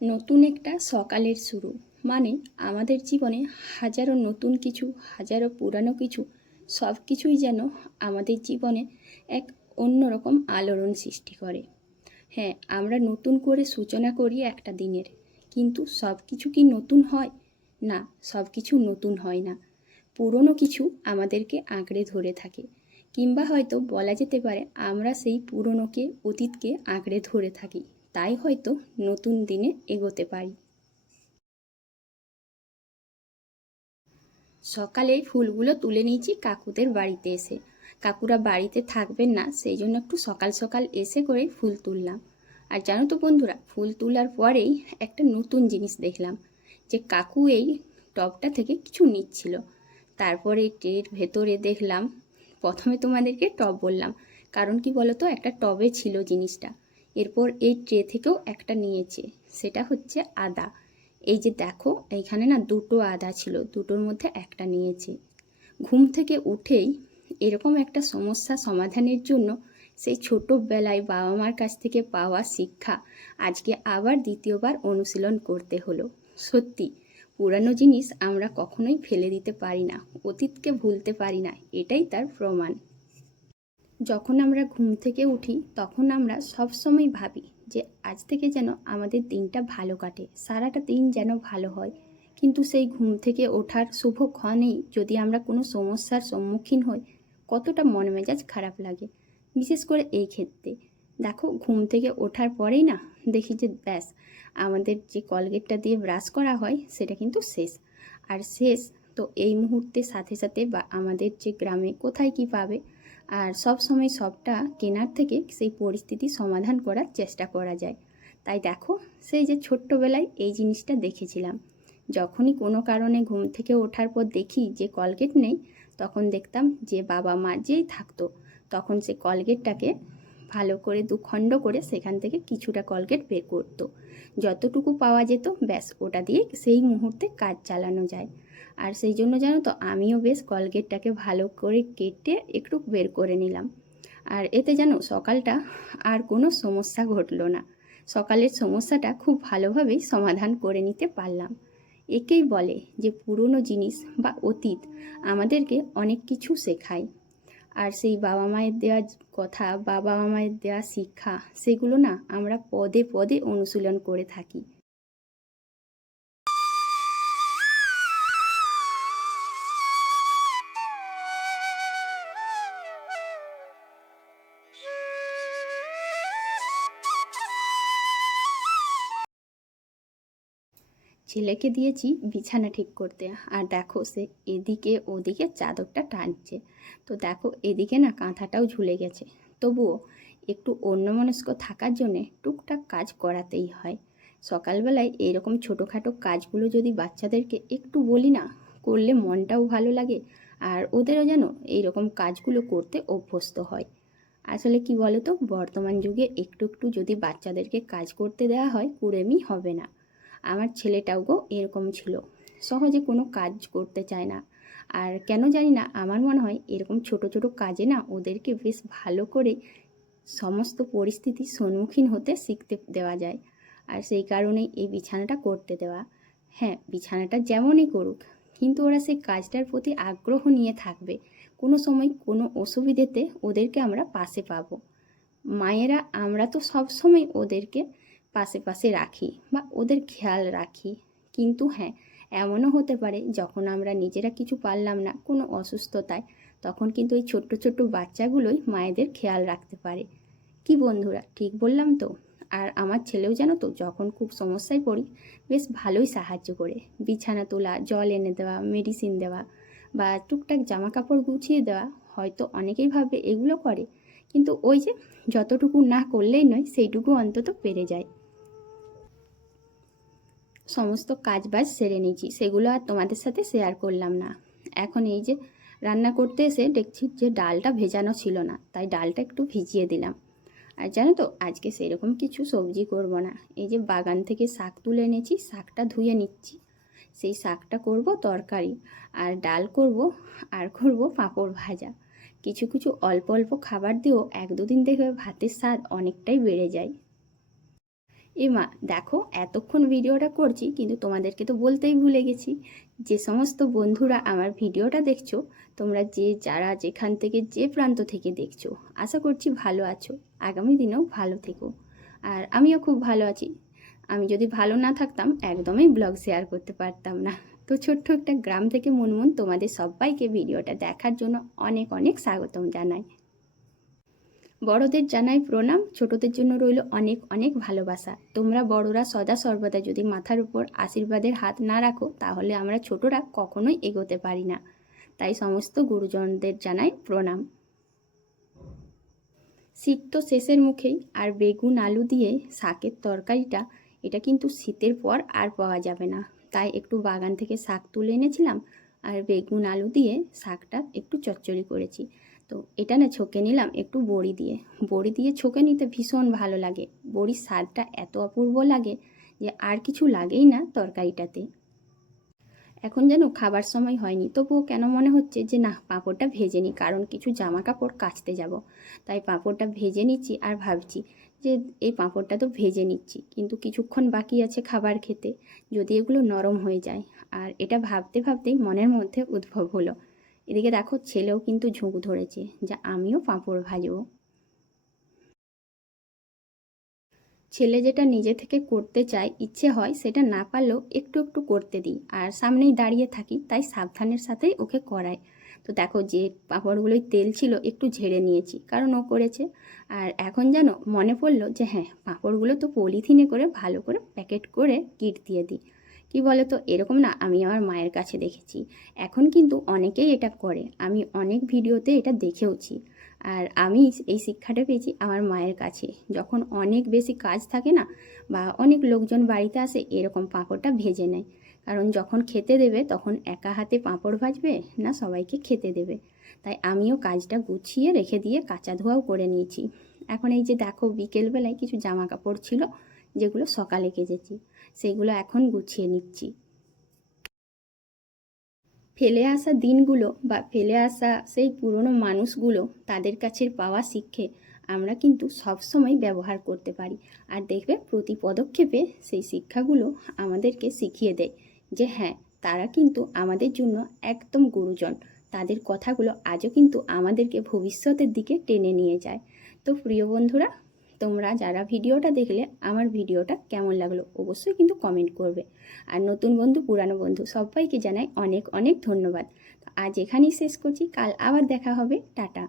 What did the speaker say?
নতুন একটা সকালের শুরু মানে আমাদের জীবনে হাজারো নতুন কিছু, হাজারো পুরানো কিছু, সব কিছুই যেন আমাদের জীবনে এক অন্যরকম আলোড়ন সৃষ্টি করে। হ্যাঁ, আমরা নতুন করে সূচনা করি একটা দিনের, কিন্তু সব কিছু কি নতুন হয়? না, সব কিছু নতুন হয় না। পুরনো কিছু আমাদেরকে আঁকড়ে ধরে থাকে, কিংবা হয়তো বলা যেতে পারে আমরা সেই পুরনোকে, অতীতকে আঁকড়ে ধরে থাকি, তাই হয়তো নতুন দিনে এগোতে পারি। সকালে ফুলগুলো তুলে নিয়েছি কাকুদের বাড়িতে এসে। কাকুরা বাড়িতে থাকবেন না, সেই জন্য একটু সকাল সকাল এসে করে ফুল তুললাম। আর জানো তো বন্ধুরা, ফুল তোলার পরেই একটা নতুন জিনিস দেখলাম, যে কাকু এই টবটা থেকে কিছু নিচ্ছিল। তারপরে ট্রের ভেতরে দেখলাম, প্রথমে তোমাদেরকে টব বললাম, কারণ কি বলতো, একটা টবে ছিল জিনিসটা। এরপর এই ট্রে থেকেও একটা নিয়েছে, সেটা হচ্ছে আদা। এই যে দেখো, এইখানে না দুটো আদা ছিল, দুটোর মধ্যে একটা নিয়েছি। ঘুম থেকে উঠেই এরকম একটা সমস্যা সমাধানের জন্য সেই ছোটোবেলায় বাবা মার কাছ থেকে পাওয়া শিক্ষা আজকে আবার দ্বিতীয়বার অনুশীলন করতে হলো। সত্যি, পুরানো জিনিস আমরা কখনোই ফেলে দিতে পারি না, অতীতকে ভুলতে পারি না, এটাই তার প্রমাণ। যখন আমরা ঘুম থেকে উঠি তখন আমরা সব সময় ভাবি যে আজ থেকে যেন আমাদের দিনটা ভালো কাটে, সারাটা দিন যেন ভালো হয়। কিন্তু সেই ঘুম থেকে ওঠার শুভক্ষণেই যদি আমরা কোনো সমস্যার সম্মুখীন হই, কতটা মন মেজাজ খারাপ লাগে। বিশেষ করে এই ক্ষেত্রে দেখো, ঘুম থেকে ওঠার পরেই না দেখি যে ব্যাস, আমাদের যে কলগেটটা দিয়ে ব্রাশ করা হয় সেটা কিন্তু শেষ। আর শেষ তো এই মুহূর্তে সাথে সাথে, বা আমাদের যে গ্রামে কোথায় কি পাবে, আর সব সময় সবটা কেনার থেকে সেই পরিস্থিতি সমাধান করার চেষ্টা করা যায়। তাই দেখো, সেই যে ছোট্টবেলায় এই জিনিসটা দেখেছিলাম, যখনই কোনো কারণে ঘুম থেকে ওঠার পর দেখি যে কলগেট নেই, তখন দেখতাম যে বাবা মা যেই থাকতো তখন সে কলগেটটাকে ভালো করে দুখণ্ড করে সেখান থেকে কিছুটা কলগেট বের করতো। যতটুকু পাওয়া যেত ব্যাস ওটা দিয়ে সেই মুহূর্তে কাজ চালানো যায়। আর সেই জন্য জানো তো, আমিও বেশ কলগেটটাকে ভালো করে কেটে একটু বের করে নিলাম। আর এতে জানো, সকালটা আর কোনো সমস্যা ঘটলো না, সকালের সমস্যাটা খুব ভালোভাবেই সমাধান করে নিতে পারলাম। একেই বলে যে পুরনো জিনিস বা অতীত আমাদেরকে অনেক কিছু শেখায়। আর সেই বাবা মায়ের দেওয়া কথা বা বাবা মায়ের দেওয়া শিক্ষা, সেগুলো না আমরা পদে পদে অনুশীলন করে থাকি। ছেলেকে দিয়েছি বিছানা ঠিক করতে, আর দেখো সে এদিকে ওদিকে চাদরটা টানছে। তো দেখো, এদিকে না কাঁথাটাও ঝুলে গেছে। তবুও একটু অন্যমনস্ক থাকার জন্যে টুকটাক কাজ করাতেই হয়। সকালবেলায় এরকম ছোটোখাটো কাজগুলো যদি বাচ্চাদেরকে একটু বলি না, করলে মনটাও ভালো লাগে, আর ওদেরও যেন এইরকম কাজগুলো করতে অভ্যস্ত হয়। আসলে কি বলো তো, বর্তমান যুগে একটু একটু যদি বাচ্চাদেরকে কাজ করতে দেওয়া হয়, কুড়েমি হবে না। আমার ছেলেটাও গো এরকম ছিল, সহজে কোনো কাজ করতে চায় না। আর কেন জানি না, আমার মনে হয় এরকম ছোট ছোট কাজে না ওদেরকে বেশ ভালো করে সমস্ত পরিস্থিতির সম্মুখীন হতে শিখতে দেওয়া যায়। আর সেই কারণেই এই বিছানাটা করতে দেওয়া। হ্যাঁ, বিছানাটা যেমনই করুক, কিন্তু ওরা সেই কাজটার প্রতি আগ্রহ নিয়ে থাকবে। কোনো সময় কোনো অসুবিধেতে ওদেরকে আমরা পাশে পাবো। মায়েরা আমরা তো সব সময় ওদেরকে পাশে পাশে রাখি বা ওদের খেয়াল রাখি, কিন্তু হ্যাঁ, এমনও হতে পারে যখন আমরা নিজেরা কিছু পারলাম না কোনো অসুস্থতায়, তখন কিন্তু এই ছোট্ট ছোট্ট বাচ্চাগুলোই মায়েদের খেয়াল রাখতে পারে। কি বন্ধুরা, ঠিক বললাম তো? আর আমার ছেলেও জানো তো, যখন খুব সমস্যায় পড়ি বেশ ভালোই সাহায্য করে। বিছানা তোলা, জল এনে দেওয়া, মেডিসিন দেওয়া, বা টুকটাক জামা কাপড় গুছিয়ে দেওয়া। হয়তো অনেকেই ভাবে এগুলো করে, কিন্তু ওই যে যতটুকু না করলেই নয়, সেইটুকু অন্তত পেরে যায়। সমস্ত কাজবাজ সেরে নিয়েছি, সেগুলো আর তোমাদের সাথে শেয়ার করলাম না। এখন এই যে রান্না করতে এসে দেখছি যে ডালটা ভেজানো ছিল না, তাই ডালটা একটু ভিজিয়ে দিলাম। আর জানো তো, আজকে সেরকম কিছু সবজি করব না। এই যে বাগান থেকে শাক তুলে এনেছি, শাকটা ধুয়ে নিচ্ছি, সেই শাকটা করব তরকারি, আর ডাল করব, আর করব পাঁপড় ভাজা। কিছু কিছু অল্প অল্প খাবার দিয়েও এক দুদিন দেখবে ভাতের স্বাদ অনেকটাই বেড়ে যায়। মা দেখো, এতক্ষণ ভিডিওটা করছি কিন্তু তোমাদেরকে তো বলতেই ভুলে গেছি, যে সমস্ত বন্ধুরা আমার ভিডিওটা দেখছো, তোমরা যারা যেখান থেকে যে প্রান্ত থেকে দেখছো, আশা করছি ভালো আছো, আগামী দিনেও ভালো থেকো। আর আমিও খুব ভালো আছি। আমি যদি ভালো না থাকতাম একদমই ব্লগ শেয়ার করতে পারতাম না। তো ছোট্ট একটা গ্রাম থেকে মুনমুন তোমাদের সবাইকে ভিডিওটা দেখার জন্য অনেক অনেক স্বাগতম জানাই। বড়দের জানাই প্রণাম, ছোটদের জন্য রইল অনেক অনেক ভালোবাসা। তোমরা বড়রা সদা সর্বদা যদি মাথার উপর আশীর্বাদের হাত না রাখো, তাহলে আমরা ছোটরা কখনোই এগোতে পারি না। তাই সমস্ত গুরুজনদের জানাই প্রণাম। শীত তো শেষের মুখেই, আর বেগুন আলু দিয়ে শাকের তরকারিটা, এটা কিন্তু শীতের পর আর পাওয়া যাবে না। তাই একটু বাগান থেকে শাক তুলে এনেছিলাম, আর বেগুন আলু দিয়ে শাকটা একটু চচ্চড়ি করেছি। তো এটা না ছকে নিলাম একটু বড়ি দিয়ে। বড়ি দিয়ে ছকে নিতে ভীষণ ভালো লাগে। বড়ির স্বাদটা এত অপূর্ব লাগে যে আর কিছু লাগেই না তরকারিটাতে। এখন যেন খাবার সময় হয়নি, তবুও কেন মনে হচ্ছে যে না, পাঁপড়টা ভেজে নিই, কারণ কিছু জামা কাপড় কাচতে যাব। তাই পাঁপড়টা ভেজে নিচ্ছি, আর ভাবছি যে এই পাঁপড়টা তো ভেজে নিচ্ছি, কিন্তু কিছুক্ষণ বাকি আছে খাবার খেতে, যদি এগুলো নরম হয়ে যায়। আর এটা ভাবতে ভাবতেই মনের মধ্যে উদ্ভব হলো, এদিকে দেখো ছেলেও কিন্তু ঝোঁক ধরেছে যে আমিও পাঁপড় ভাজবো। ছেলে যেটা নিজে থেকে করতে চায়, ইচ্ছে হয়, সেটা না পারলেও একটু একটু করতে দিই, আর সামনেই দাঁড়িয়ে থাকি, তাই সাবধানের সাথেই ওকে করাই। তো দেখো, যে পাঁপড়গুলোই তেল ছিল একটু ঝেড়ে নিয়েছি, কারণ ও করেছে। আর এখন যেন মনে পড়লো যে হ্যাঁ, পাঁপড়গুলো তো পলিথিনে করে ভালো করে প্যাকেট করে কিট দিয়ে দিই। কি বলো তো, এরকম না আমি আমার মায়ের কাছে দেখেছি, এখন কিন্তু অনেকেই এটা করে, আমি অনেক ভিডিওতে এটা দেখেওছি। আর আমি এই শিক্ষাটা পেয়েছি আমার মায়ের কাছে, যখন অনেক বেশি কাজ থাকে না, বা অনেক লোকজন বাড়িতে আসে, এরকম পাঁপড়টা ভেজে নেয়। কারণ যখন খেতে দেবে তখন একা হাতে পাঁপড় ভাজবে না, সবাইকে খেতে দেবে। তাই আমিও কাজটা গুছিয়ে রেখে দিয়ে কাঁচা ধোয়াও করে নিয়েছি। এখন এই যে দেখো, বিকেলবেলায় কিছু জামা কাপড় ছিল যেগুলো সকালে কেচেছি, সেগুলো এখন গুছিয়ে নিচ্ছি। ফেলে আসা দিনগুলো বা ফেলে আসা সেই পুরনো মানুষগুলো, তাদের কাছের পাওয়া শিক্ষে আমরা কিন্তু সবসময় ব্যবহার করতে পারি। আর দেখবে প্রতি পদক্ষেপে সেই শিক্ষাগুলো আমাদেরকে শিখিয়ে দেয় যে হ্যাঁ, তারা কিন্তু আমাদের জন্য একদম গুরুজন। তাদের কথাগুলো আজও কিন্তু আমাদেরকে ভবিষ্যতের দিকে টেনে নিয়ে যায়। তো প্রিয় বন্ধুরা, তোমরা যারা ভিডিওটা দেখলে, আমার ভিডিওটা কেমন লাগলো অবশ্যই কিন্তু কমেন্ট করবে। আর নতুন বন্ধু, পুরানো বন্ধু, সবাইকে জানাই অনেক অনেক ধন্যবাদ। আজ এখানেই শেষ করছি, কাল আবার দেখা হবে, টাটা।